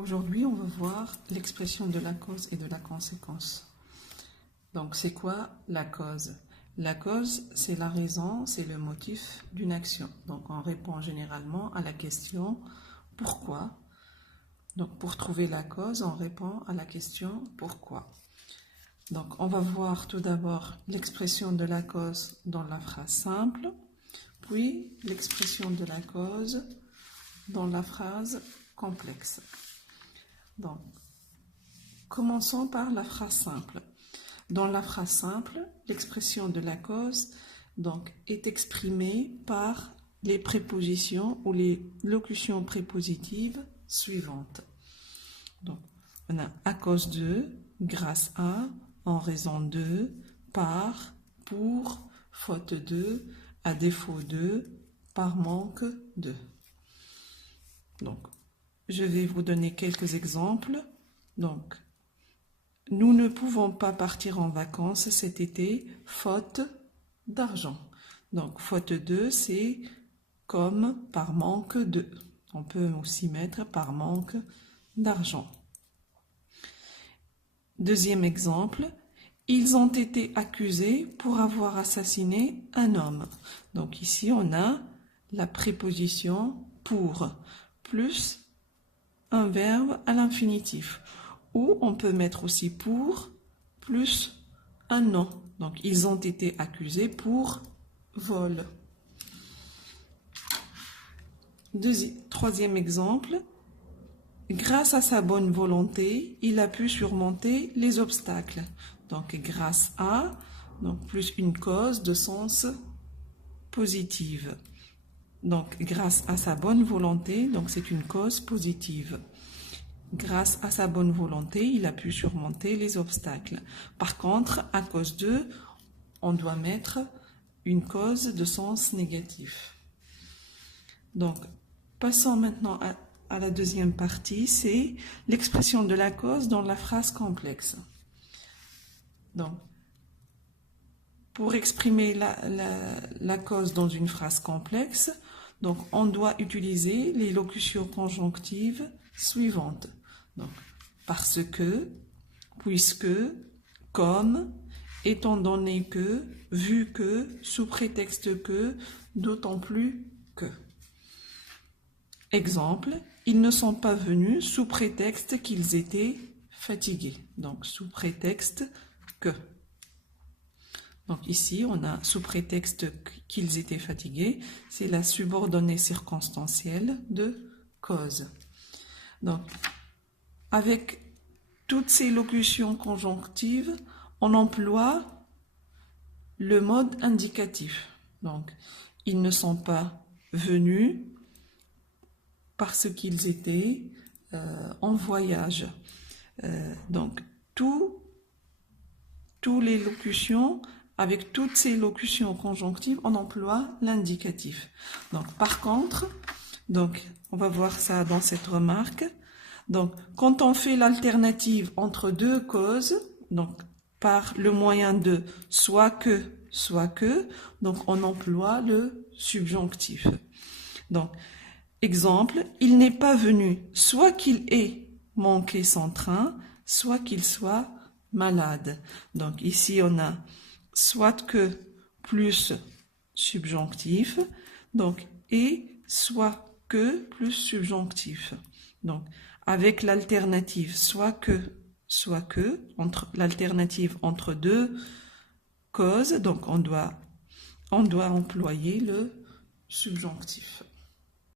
Aujourd'hui, on va voir l'expression de la cause et de la conséquence. Donc, c'est quoi la cause? La cause, c'est la raison, c'est le motif d'une action. Donc, on répond généralement à la question « Pourquoi ?» Donc, pour trouver la cause, on répond à la question « Pourquoi ?» Donc, on va voir tout d'abord l'expression de la cause dans la phrase simple, puis l'expression de la cause dans la phrase complexe. Donc, commençons par la phrase simple. Dans la phrase simple, l'expression de la cause donc, est exprimée par les prépositions ou les locutions prépositives suivantes. Donc, on a à cause de, grâce à, en raison de, par, pour, faute de, à défaut de, par manque de. Donc, je vais vous donner quelques exemples. Donc, nous ne pouvons pas partir en vacances cet été, faute d'argent. Donc, faute de, c'est comme par manque de. On peut aussi mettre par manque d'argent. Deuxième exemple, ils ont été accusés pour avoir assassiné un homme. Donc, ici, on a la préposition pour, plus un verbe à l'infinitif. Ou on peut mettre aussi pour plus un nom. Donc, ils ont été accusés pour vol. Troisième exemple, grâce à sa bonne volonté, il a pu surmonter les obstacles. Donc, grâce à, donc plus une cause de sens positive. Donc, grâce à sa bonne volonté, donc c'est une cause positive. Grâce à sa bonne volonté, il a pu surmonter les obstacles. Par contre, à cause de, on doit mettre une cause de sens négatif. Donc, passons maintenant à la deuxième partie, c'est l'expression de la cause dans la phrase complexe. Donc, pour exprimer la cause dans une phrase complexe, donc on doit utiliser les locutions conjonctives suivantes. Donc, parce que, puisque, comme, étant donné que, vu que, sous prétexte que, d'autant plus que. Exemple, ils ne sont pas venus sous prétexte qu'ils étaient fatigués. Donc, sous prétexte que. Donc ici, on a sous prétexte qu'ils étaient fatigués, c'est la subordonnée circonstancielle de cause. Donc, avec toutes ces locutions conjonctives, on emploie le mode indicatif. Donc, ils ne sont pas venus parce qu'ils étaient en voyage. Donc, toutes les locutions, avec toutes ces locutions conjonctives, on emploie l'indicatif. Donc, par contre, donc, on va voir ça dans cette remarque. Donc, quand on fait l'alternative entre deux causes, donc par le moyen de soit que, donc on emploie le subjonctif. Donc, exemple, il n'est pas venu soit qu'il ait manqué son train, soit qu'il soit malade. Donc, ici, on a soit que plus subjonctif, donc, et soit que plus subjonctif. Donc, avec l'alternative soit que, entre l'alternative entre deux causes, donc on doit employer le subjonctif.